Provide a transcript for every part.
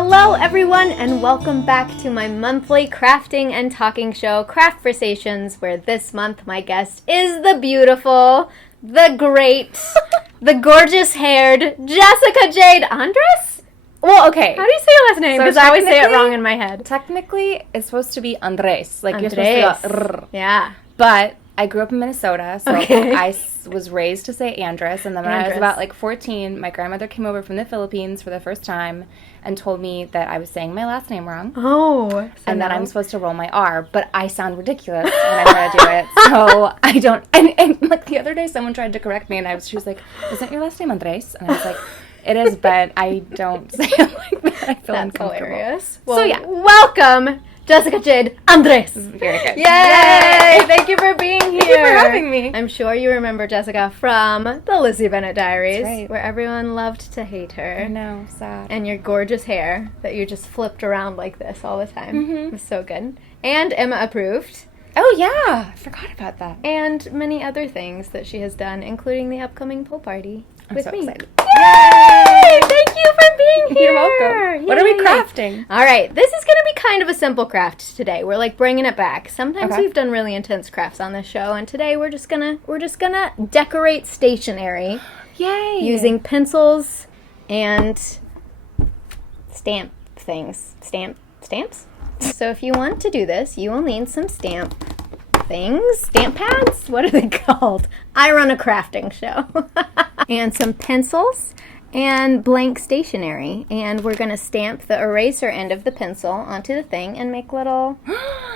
Hello everyone and welcome back to my monthly crafting and talking show, Craftversations, where this month my guest is the beautiful, the great, the gorgeous-haired Jessica Jade Andres? Well, okay. How do you say your last name? So Because I always say it wrong in my head. Technically, it's supposed to be Andres. Like, Andres. you're supposed to go, rrr. Yeah. But I grew up in Minnesota, so Okay. I was raised to say Andres. And then when I was about, 14, my grandmother came over from the Philippines for the first time and told me that I was saying my last name wrong. Oh. And that I'm supposed to roll my R, but I sound ridiculous when I try to do it. So I don't. And like, the other day, someone tried to correct me, and she was like, "Isn't your last name Andres?" And I was like, "It is, but I don't say it like that. I feel uncomfortable." Hilarious. Well, So yeah, welcome, Jessica Jade Andres. very good. Yay! Thank you for being here. Thank you for having me. I'm sure you remember Jessica from the Lizzie Bennet Diaries, right. where everyone loved to hate her. I know, sad. And your gorgeous hair that you just flipped around like this all the time. Mm-hmm. It was so good. And Emma approved. Oh yeah, I forgot about that. And many other things that she has done, including the upcoming pool party with so me. excited. Yay! Thank you for being here. You're welcome. What are we Yay. crafting? All right, this is going to be kind of a simple craft today. We're like bringing it back. Sometimes Okay. we've done really intense crafts on this show, and today we're just gonna decorate stationery Yay! using pencils and stamp things. Stamps? So if you want to do this, you will need some stamp pads? What are they called? I run a crafting show. And some pencils and blank stationery. And we're going to stamp the eraser end of the pencil onto the thing and make little,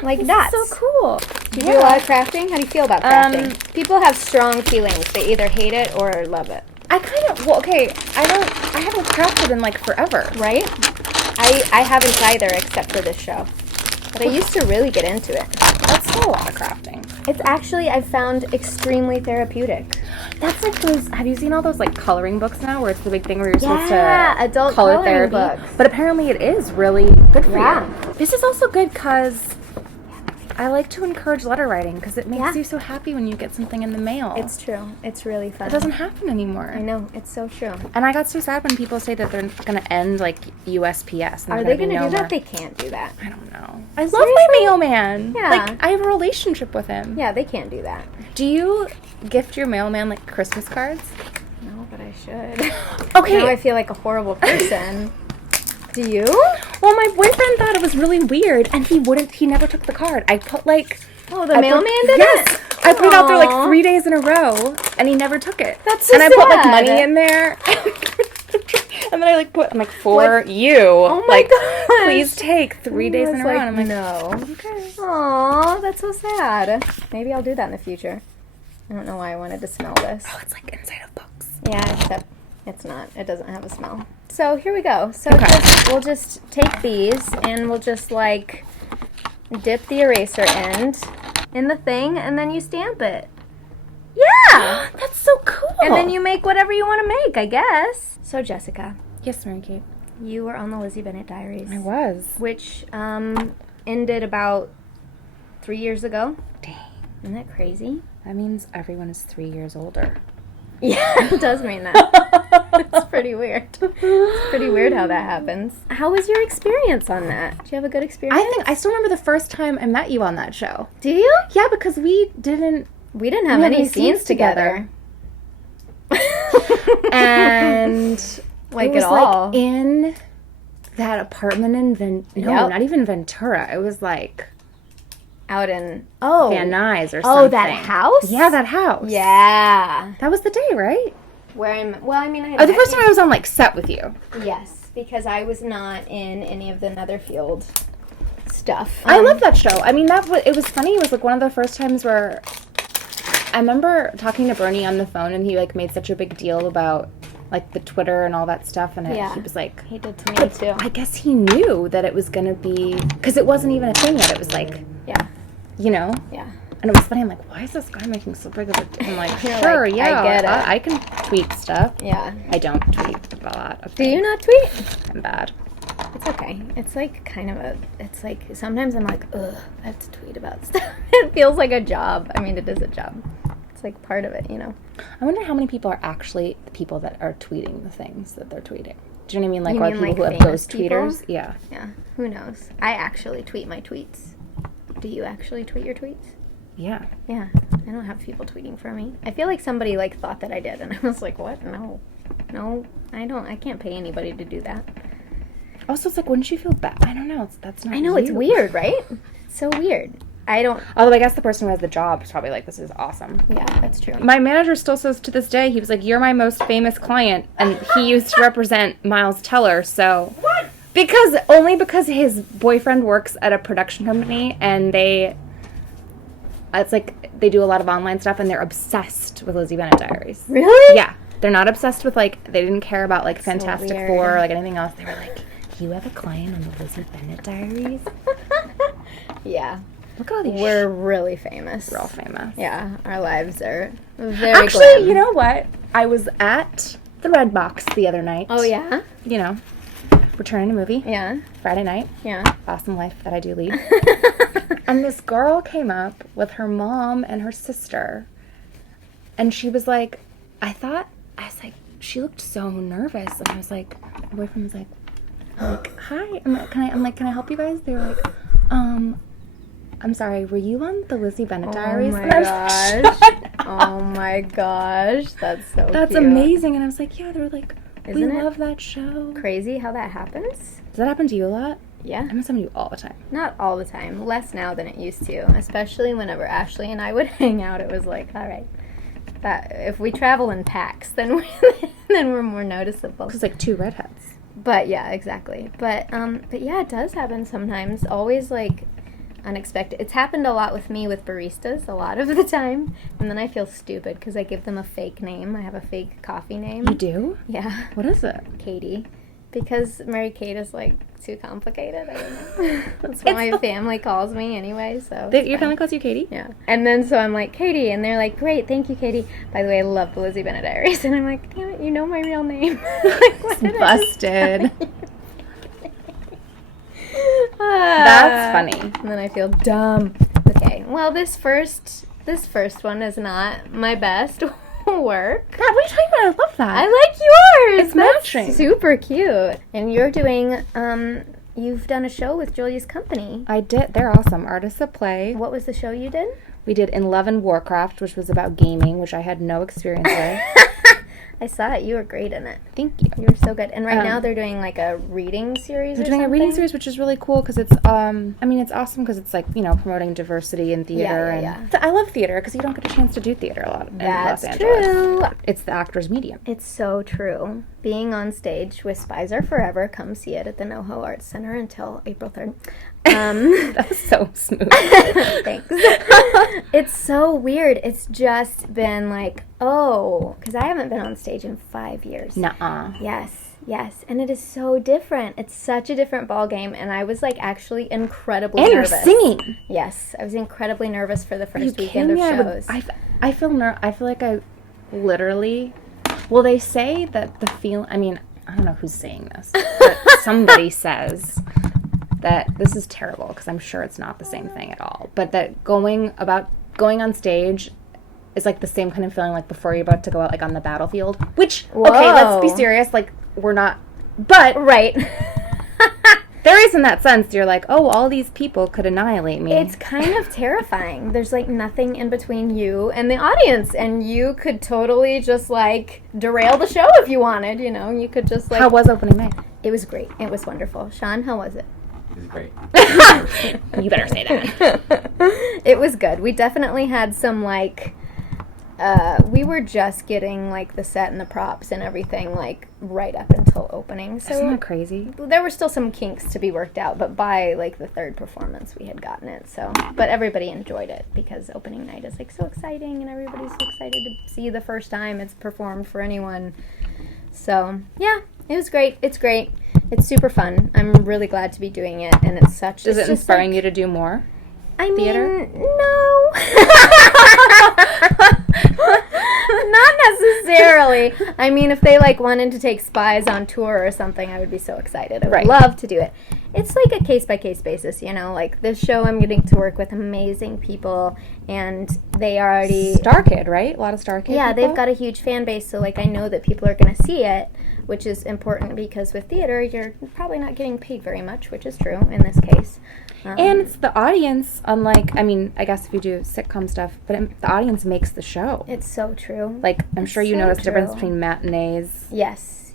like, dots. So cool. Do you do a lot of crafting? How do you feel about crafting? People have strong feelings. They either hate it or love it. I kind of, I haven't crafted in like forever. Right? I haven't either, except for this show. But I used to really get into it. That's still a lot of crafting. It's actually, I've found, extremely therapeutic. That's like those, have you seen all those like coloring books now where it's the big thing where you're supposed Yeah, to adult color coloring therapy? books. But apparently it is really good for Yeah. you. This is also good because I like to encourage letter writing because it makes you so happy when you get something in the mail. It's true. It's really fun. It doesn't happen anymore. I know. It's so true. And I got so sad when people say that they're going to end, like, USPS. And Are they going to do that? They can't do that. I don't know. I love my mailman. Yeah. Like, I have a relationship with him. Yeah, they can't do that. Do you gift your mailman, like, Christmas cards? No, but I should. Okay. Now I feel like a horrible person. Do you? Well, my boyfriend thought it was really weird, and he never took the card. I put, like... Oh, the mailman did yes. it? I put it out there, like, Aw. 3 days in a row, and he never took it. That's so And I put, like, sad. money in there. And then I, like, I'm like, for you. Oh my like, gosh. please take 3 days in a row. Like, And I'm like, no. okay. Aw, that's so sad. Maybe I'll do that in the future. I don't know why I wanted to smell this. Oh, it's, like, inside of books. Yeah, except it's not. It doesn't have a smell. So here we go. So Okay. we'll just take these and we'll just like dip the eraser end in the thing and then you stamp it. Yeah! That's so cool. And then you make whatever you want to make, I guess. So Jessica, Yes, Mary Kate. you were on the Lizzie Bennet Diaries. I was. Which ended about 3 years ago. Dang. Isn't that crazy? That means everyone is 3 years older. Yeah, it does mean that. It's pretty weird. It's pretty weird how that happens. How was your experience on that? Did you have a good experience? I still remember the first time I met you on that show. Do you? Yeah, because we didn't have any scenes together. And Like it was at all. like in that apartment in Yep. not even Ventura. It was like Out in Van Nuys or something. Oh, that house? Yeah, that house. Yeah. That was the day, right? Where I had Oh, the first time I was on like set with you. Yes, because I was not in any of the Netherfield stuff. I love that show. I mean, it was funny. It was like one of the first times where I remember talking to Bernie on the phone, and he like made such a big deal about like the Twitter and all that stuff, and he was like, He did to me too. I guess he knew that it was gonna be, because it wasn't even a thing yet. It was like, Yeah. you know, Yeah. and it was funny. I'm like, why is this guy making so big of a deal? I'm like, You're sure, like, yeah, I get it. I can tweet stuff. Yeah. I don't tweet a lot of Do you things. not tweet? I'm bad. It's okay. It's like kind of it's like sometimes I'm like, ugh, I have to tweet about stuff. It feels like a job. I mean, it is a job. It's like part of it, you know. I wonder how many people are actually the people that are tweeting the things that they're tweeting. Do you know what I mean? Like, You all mean, people like, who have famous ghost people? tweeters. Yeah. Yeah, who knows? I actually tweet my tweets. Do you actually tweet your tweets? Yeah. Yeah, I don't have people tweeting for me. I feel like somebody, like, thought that I did, and I was like, what? No, I don't. I can't pay anybody to do that. Also, it's like, wouldn't you feel bad? I don't know. That's not I know, you. it's weird, right? It's so weird. I don't... Although I guess the person who has the job is probably like, this is awesome. Yeah, that's true. My manager still says to this day, he was like, you're my most famous client. And he used to represent Miles Teller, so... What? Only because his boyfriend works at a production company, and it's like, they do a lot of online stuff, and they're obsessed with Lizzie Bennet Diaries. Really? Yeah. They're not obsessed with, like, they didn't care about, like, Fantastic weird. Four or, like, anything else. They were like, you have a client on the Lizzie Bennet Diaries? Yeah. Look at all these. We're really famous. We're all famous. Yeah, our lives are very Actually, glam. you know what? I was at the Red Box the other night. Oh, yeah? You know, returning a movie. Yeah. Friday night. Yeah. Awesome life that I do lead. And this girl came up with her mom and her sister. And she was like, I was like, she looked so nervous. And I was like, my boyfriend was like, hi. I'm like, can I help you guys? They were like, I'm sorry, were you on the Lizzie Bennet Diaries? Oh my And I was gosh. like, "Shut up." Oh my gosh. That's so That's cute. amazing. And I was like, yeah, they were like, we Isn't it love that show. crazy how that happens? Does that happen to you a lot? Yeah. It must happen to you all the time. Not all the time. Less now than it used to. Especially whenever Ashley and I would hang out, it was like, all right. That if we travel in packs, then we're more noticeable. Because like two redheads. But yeah, exactly. But yeah, it does happen sometimes. Always like unexpected. It's happened a lot with me with baristas a lot of the time, and then I feel stupid because I give them a fake name. I have a fake coffee name. You do? Yeah. What is it? Katie. Because Mary Kate is like too complicated. I don't know. That's what my family calls me anyway. So Your family calls you Katie? Yeah. And then so I'm like, Katie, and they're like, great, thank you, Katie. By the way, I love the Lizzie Bennet Diaries. And I'm like, damn it, you know my real name. Like, what did I just Busted. tell you? That's funny. And then I feel dumb. Okay. Well, this first one is not my best work. God, what are you talking about? I love that. I like yours. It's That's matching. super cute. And you're doing you've done a show with Julia's company. I did. They're awesome. Artists at Play. What was the show you did? We did In Love and Warcraft, which was about gaming, which I had no experience with. I saw it. You were great in it. Thank you. You were so good. And right now they're doing like a reading series. They're or doing a reading something? series, which is really cool because it's, I mean, it's awesome because it's like, you know, promoting diversity in theater. Yeah. I love theater because you don't get a chance to do theater a lot in That's Los Angeles. true. It's the actor's medium. It's so true. Being on stage with Spies Are Forever, come see it at the NoHo Arts Center until April 3rd. That was so smooth. Thanks. It's so weird. It's just been like, because I haven't been on stage in 5 years. Nuh-uh. Yes. And it is so different. It's such a different ball game. And I was like actually incredibly And nervous. you're singing. Yes. I was incredibly nervous for the Are you first weekend kidding of me? shows. I feel like I literally, well, they say that the feel, I mean, I don't know who's saying this, but somebody says that this is terrible because I'm sure it's not the same thing at all, but that going on stage is like the same kind of feeling like before you're about to go out like on the battlefield, which, okay, let's be serious, like we're not, but right. there is in that sense, you're like, oh, all these people could annihilate me. It's kind of terrifying. There's like nothing in between you and the audience, and you could totally just like derail the show if you wanted, you know, you could just like. How was opening night? It was great. It was wonderful. Sean, how was it? It was great. You better say that. It was good. We definitely had some like we were just getting like the set and the props and everything like right up until opening. So Isn't that crazy? there were still some kinks to be worked out, but by like the third performance we had gotten it. So but everybody enjoyed it because opening night is like so exciting and everybody's so excited to see the first time it's performed for anyone. So yeah, it was great. It's great. It's super fun. I'm really glad to be doing it, and it's such. Is it inspiring you to do more? I theater? mean, no. Not necessarily. I mean, if they like wanted to take Spies on tour or something, I would be so excited. I would Right. love to do it. it's like a case-by-case basis, you know? Like, this show, I'm getting to work with amazing people, and they are already... Star Kid, right? A lot of Star Kid Yeah, people? they've got a huge fan base, so, like, I know that people are going to see it, which is important because with theater, you're probably not getting paid very much, which is true in this case. And it's the audience, unlike, I mean, I guess if you do sitcom stuff, but the audience makes the show. It's so true. Like, I'm sure you notice the difference between matinees. Yes,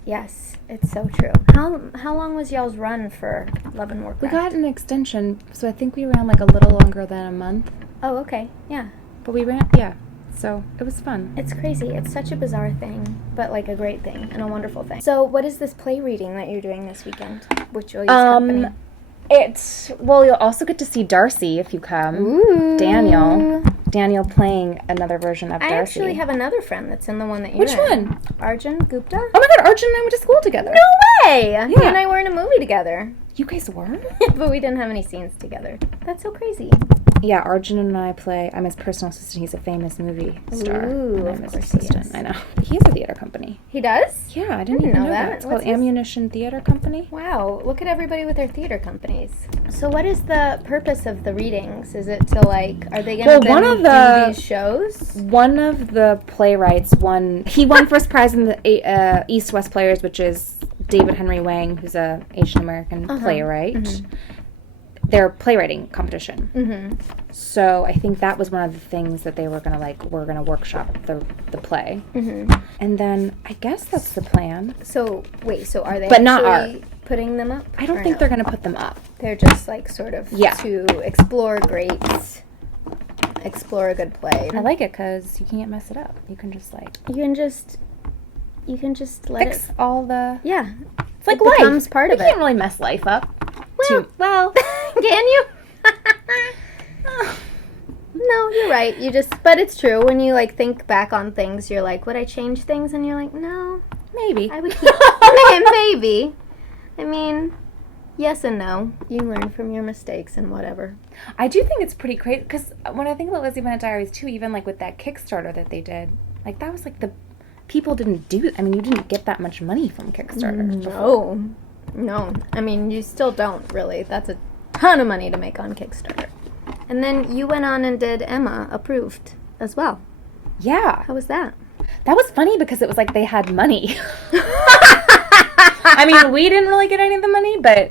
it's so true. How long was y'all's run for Love and Warcraft? We got an extension, so I think we ran like a little longer than a month. Oh, okay, yeah. But we ran, yeah. So it was fun. It's crazy. It's such a bizarre thing, but like a great thing and a wonderful thing. So what is this play reading that you're doing this weekend? Which will use company? Well, you'll also get to see Darcy if you come. Ooh. Daniel playing another version of Darcy. I actually have another friend that's in the one that you're Which in. one? Arjun Gupta? Oh my god, Arjun and I went to school together. No way! Yeah. He and I were in a movie together. You guys were? But we didn't have any scenes together. That's so crazy. Yeah, Arjun and I play. I'm his personal assistant. He's a famous movie star. Ooh, and I'm of his course he assistant. is. I know. He has a theater company. He does? Yeah, I didn't even know that. It's called Ammunition Theater Company. Wow, look at everybody with their theater companies. So what is the purpose of the readings? Is it to like, are they going to do these shows? One of the playwrights won first prize in the East-West Players, which is David Henry Wang, who's a Asian American playwright. Mm-hmm. Their playwriting competition. Mm-hmm. So I think that was one of the things that they were gonna workshop the play. Mm-hmm. And then I guess that's the plan. So wait, so are they but not art. Putting them up? I don't think they're gonna put them up. They're just like sort of to explore explore a good play. I like it because you can't mess it up. You can just you can just let fix all the It's like life. Becomes part of it. You can't really mess life up. Well, can you? No, you're right. But it's true. When you like think back on things, you're like, would I change things? And you're like, no, maybe. I would keep maybe. I mean, yes and no. You learn from your mistakes and whatever. I do think it's pretty crazy because when I think about Lizzie Bennet Diaries too, even like with that Kickstarter that they did, like that was like the people didn't do. I mean, you didn't get that much money from Kickstarter. No. I mean, you still don't really. That's a ton of money to make on Kickstarter. And then you went on and did Emma Approved as well. Yeah. How was that? That was funny because it was like they had money. I mean, we didn't really get any of the money, but,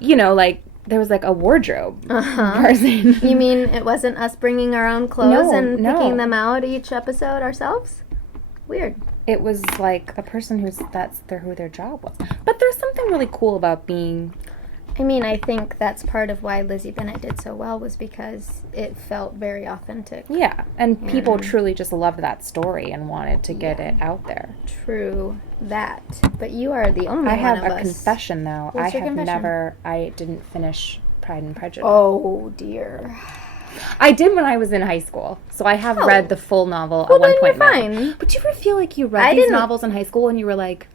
you know, like, there was like a wardrobe person. You mean it wasn't us bringing our own clothes and picking them out each episode ourselves? Weird. It was like a person who their job was. But there's something really cool about being... I mean, I think that's part of why Lizzie Bennet did so well was because it felt very authentic. Yeah, and people truly just loved that story and wanted to get it out there. True that. But you are the only one of us. I have a confession, though. What's your confession? I didn't finish Pride and Prejudice. Oh, dear. I did when I was in high school, so I have read the full novel at one point. Well, then you're fine. But do you ever feel like you read these novels in high school and you were like,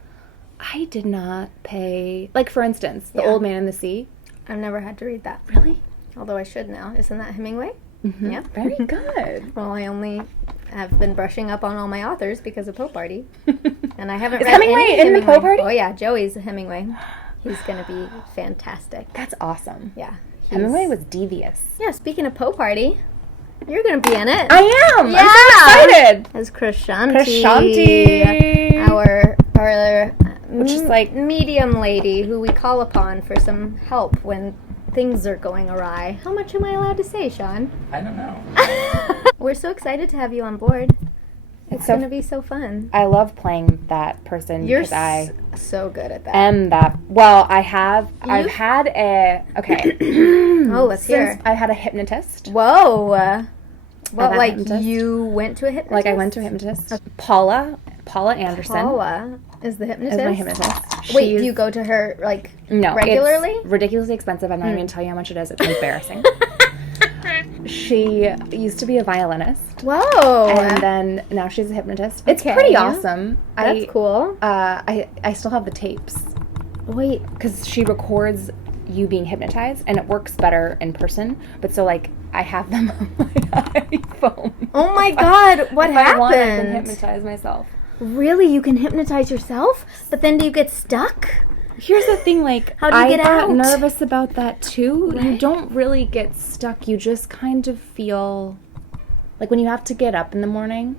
I did not pay... Like, for instance, The Old Man and the Sea. I've never had to read that. Really? Although I should now. Isn't that Hemingway? Mm-hmm. Yeah. Very good. Well, I only have been brushing up on all my authors because of Poe Party. And I haven't read Hemingway any in the Poe Party? Oh, yeah. Joey's a Hemingway. He's going to be fantastic. That's awesome. Yeah. Hemingway was devious. Yeah, speaking of Poe Party... You're going to be in it. I am. Yeah. I'm so excited. As Krishanti. Our which is like medium lady who we call upon for some help when things are going awry. How much am I allowed to say, Sean? I don't know. We're so excited to have you on board. It's going to be so fun. I love playing that person. You're so good at that. Am that. Well, I've had a... Okay. Oh, let's hear. I had a hypnotist. Whoa. Well, like you went to a hypnotist? Like I went to a hypnotist. Paula Anderson. Paula is the hypnotist? Is my hypnotist. Wait, do you go to her, like, regularly? It's ridiculously expensive. I'm not even going to tell you how much it is. It's embarrassing. She used to be a violinist. Whoa. And then now she's a hypnotist. It's pretty awesome. That's cool. I still have the tapes. Wait. Because she records you being hypnotized, and it works better in person. But so, like, I have them on my iPhone. Oh my God, what happened? I want, I can hypnotize myself. Really? You can hypnotize yourself? But then do you get stuck? Here's the thing, like, How do you I get got out? nervous about that too. You Right. don't really get stuck. You just kind of feel like when you have to get up in the morning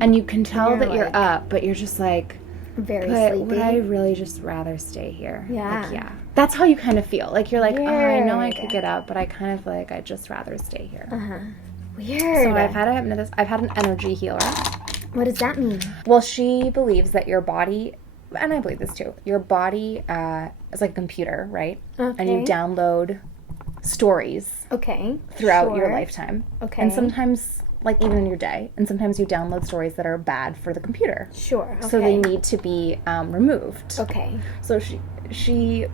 and you can tell you're that you're like- up, but you're just like, Very but sleepy. would I really just rather stay here? Yeah. Like, yeah. That's how you kind of feel. Like, you're like, oh, I know I Weird. could get up, but I kind of feel like I'd just rather stay here. Weird. So I've had a hypnotist. I've had an energy healer. What does that mean? Well, she believes that your body, and I believe this too, your body is like a computer, right? And you Okay. download stories Okay. throughout your Sure. lifetime. Okay. And sometimes, like even in your day, and sometimes you download stories that are bad for the computer. Sure. Okay. So they need to be removed. Okay. So she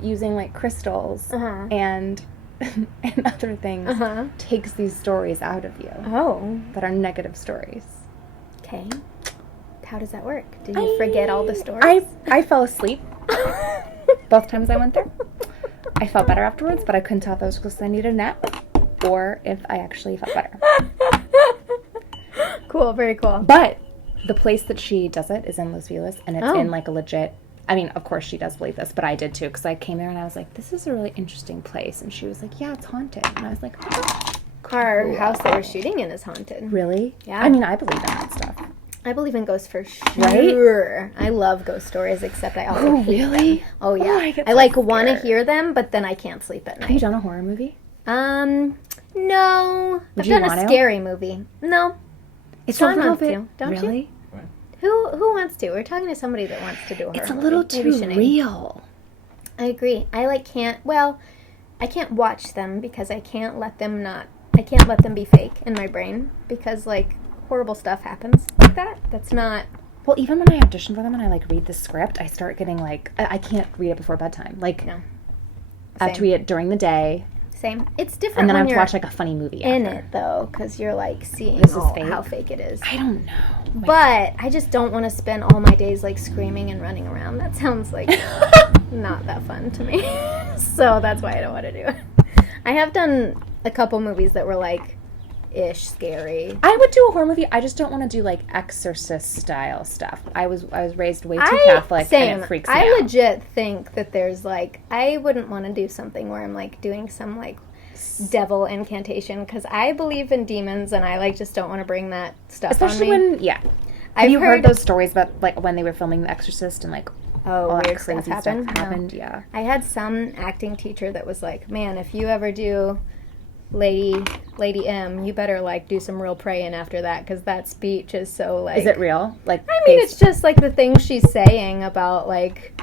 using like crystals and and other things takes these stories out of you Oh. that are negative stories. Okay. How does that work? Did you forget all the stories? I fell asleep both times I went there. I felt better afterwards, but I couldn't tell if that was because I needed a nap or if I actually felt better. Cool. Very cool. But the place that she does it is in Los Feliz, and it's Oh. in like a legit. I mean, of course she does believe this, but I did too, because I came there and I was like, "This is a really interesting place," and she was like, "Yeah, it's haunted," and I was like, "Oh, Our house that we're shooting in is haunted. really?" Yeah. I mean, I believe in that stuff. I believe in ghosts for sure. Right? I love ghost stories, except I also Oh, hate really? them. Oh yeah. I get I so like want to scared. hear them, but then I can't sleep at Have you night. done a horror movie? No. Would I've you done a want to? scary movie. No. It's Sean a little wants bit. to, don't you? really? Who wants to? We're talking to somebody that wants to do a horror It's a little movie. Maybe too Sinead. real. I agree. I can't watch them because I can't let them be fake in my brain because like horrible stuff happens like that. That's not Well, even when I audition for them and I like read the script, I start getting like I can't read it before bedtime. Like No. I have to Same. read it during the day, same. It's different and then I when have to you're watch like a funny movie in after. it though, because you're like seeing This is all fake? how fake it is. I don't know. But I just don't want to spend all my days like screaming and running around. That sounds like not that fun to me. So that's why I don't want to do it. I have done a couple movies that were like ish scary. I would do a horror movie. I just don't want to do like Exorcist style stuff. I was raised way too Catholic, Same. and it freaks me I out. legit think that there's like I wouldn't want to do something where I'm like doing some like devil incantation because I believe in demons and I like just don't want to bring that stuff Especially on me. when Have I've you heard those stories about like when they were filming The Exorcist and like oh all that weird crazy stuff stuff happened? happened? No. Yeah. I had some acting teacher that was like, man, if you ever do Lady M, you better like do some real praying after that because that speech is so like. Is it real? Like I mean, it's just like the things she's saying about like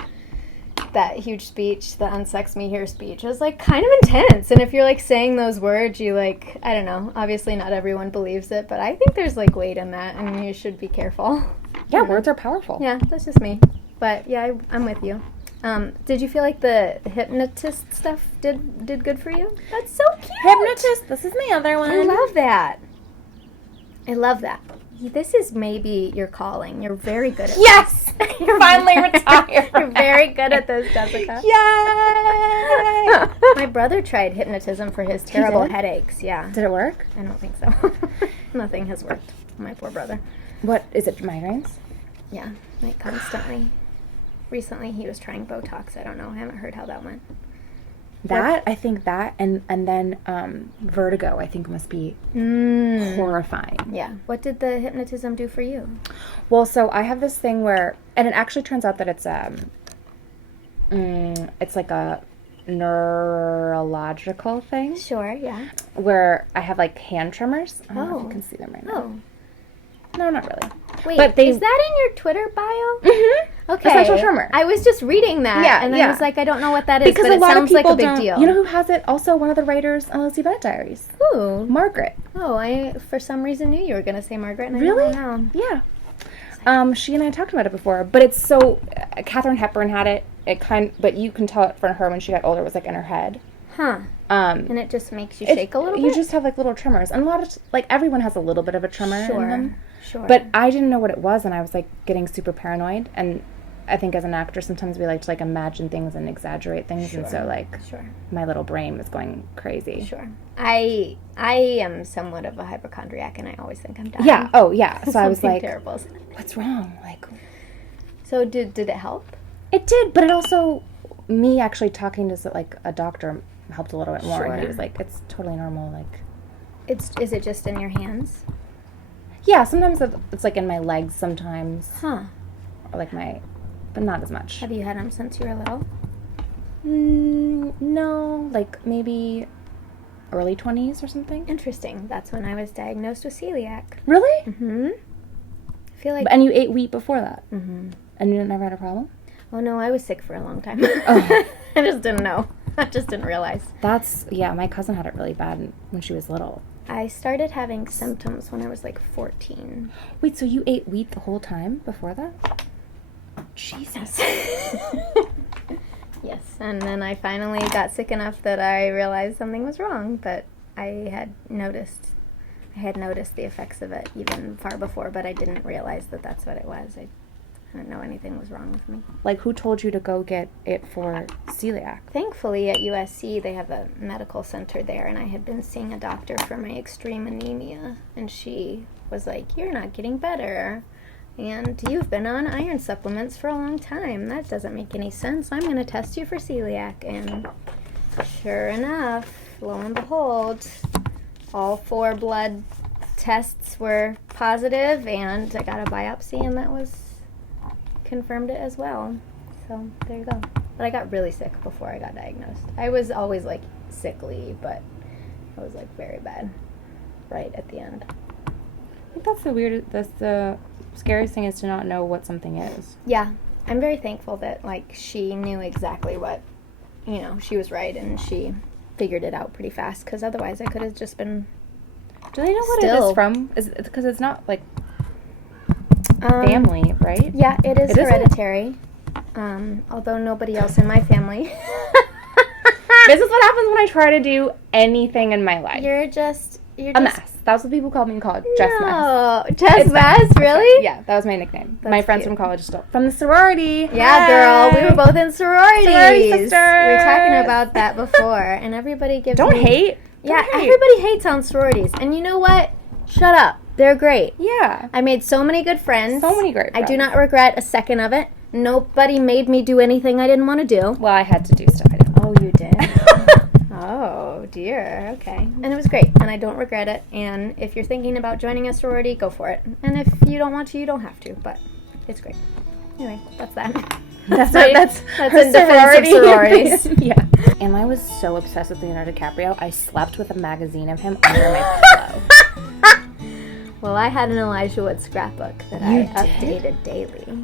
that huge speech, the unsex me here speech is like kind of intense. And if you're like saying those words, you like, I don't know, obviously not everyone believes it, but I think there's like weight in that and you should be careful. yeah, words are powerful. Yeah, that's just me. But yeah, I'm with you. Did you feel like the hypnotist stuff did good for you? That's so cute. Hypnotist. This is my other one. I love that. I love that. This is maybe your calling. You're very good at Yes! this. You're finally retired. You're very good at this, Jessica. Yay! My brother tried hypnotism for his terrible did? headaches. Yeah. Did it work? I don't think so. Nothing has worked. My poor brother. What is it? Migraines? Yeah, like constantly. Recently he was trying Botox. I don't know. I haven't heard how that went. That I think that and then vertigo I think must be horrifying. Yeah. What did the hypnotism do for you? Well, so I have this thing where, and it actually turns out that it's like a neurological thing Sure, yeah. where I have like hand tremors. I don't know if Oh. you can see them right now. Oh. No, not really. Wait, But they- is that in your Twitter bio? Mm-hmm. Okay. Essential tremor. I was just reading that, Yeah, and I yeah. was like, I don't know what that is, Because but a it lot of sounds like people a big don't. deal. You know who has it? Also, one of the writers on Lizzie Bennet Diaries, Ooh. Margaret. Oh, I for some reason knew you were going to say Margaret, and Really? I don't know. Yeah. She and I talked about it before, but it's so. Katharine Hepburn had it. But you can tell it from her when she got older. It was like in her head. Huh. And it just makes you shake a little You bit? just have like little tremors, and a lot of like everyone has a little bit of a tremor in them. Sure. But I didn't know what it was, and I was like getting super paranoid. And I think as an actor, sometimes we like to like imagine things and exaggerate things, and so like Sure. my little brain was going crazy. Sure. I am somewhat of a hypochondriac, and I always think I'm dying. Yeah. Oh, yeah. So I was Something like, terrible. "What's wrong?" Like, So did it help? It did, but it also, me actually talking to like a doctor helped a little bit more. Sure. And he was like, it's totally normal. Like, Is it just in your hands? yeah, sometimes it's like in my legs sometimes. Huh. Or like but not as much. Have you had them since you were little? No, like maybe early 20s or something. Interesting. That's when I was diagnosed with celiac. Really? Mm-hmm. I feel like... And you ate wheat before that? Mm-hmm. And you never had a problem? Oh, no, I was sick for a long time. Oh. I just didn't know. I just didn't realize. My cousin had it really bad when she was little. I started having symptoms when I was like 14. Wait, so you ate wheat the whole time before that? Jesus. Yes, and then I finally got sick enough that I realized something was wrong, but I had noticed the effects of it even far before, but I didn't realize that that's what it was. I didn't know anything was wrong with me. Like, who told you to go get it for celiac? Thankfully, at USC, they have a medical center there, and I had been seeing a doctor for my extreme anemia, and she was like, "You're not getting better, and you've been on iron supplements for a long time. That doesn't make any sense. I'm going to test you for celiac." And sure enough, lo and behold, all 4 blood tests were positive, and I got a biopsy, and that confirmed it as well. So there you go. But I got really sick before I got diagnosed. I was always like sickly, but I was like very bad right at the end. I think that's the scariest thing is to not know what something is. Yeah, I'm very thankful that like she knew exactly what, she was right, and she figured it out pretty fast, because otherwise I could have just been... Do they know what it Still. is from? Because it's not like family, right? Yeah, it is It isn't? hereditary. Although nobody else in my family. This is what happens when I try to do anything in my life. You're just a mess. That's what people call me in college. Jess Mess. No, Jess Mess, really? Yeah, that was my nickname. That's my friends cute. from college still. From the sorority. Yeah, girl, we were both in sororities. Sorority sisters. We were talking about that before, and everybody gives Don't me... hate. Yeah, Don't hate. everybody hates on sororities, and you know what? Shut up. They're great. Yeah. I made so many good friends. So many great I do friends. not regret a second of it. Nobody made me do anything I didn't want to do. Well, I had to do stuff I didn't. Oh, you did? Oh, dear. Okay. And it was great, and I don't regret it. And if you're thinking about joining a sorority, go for it. And if you don't want to, you don't have to, but it's great. Anyway, that's that. That's That's her in defense of sororities. Yeah. And I was so obsessed with Leonardo DiCaprio, I slept with a magazine of him under my pillow. Well, I had an Elijah Wood scrapbook that You I did? updated daily.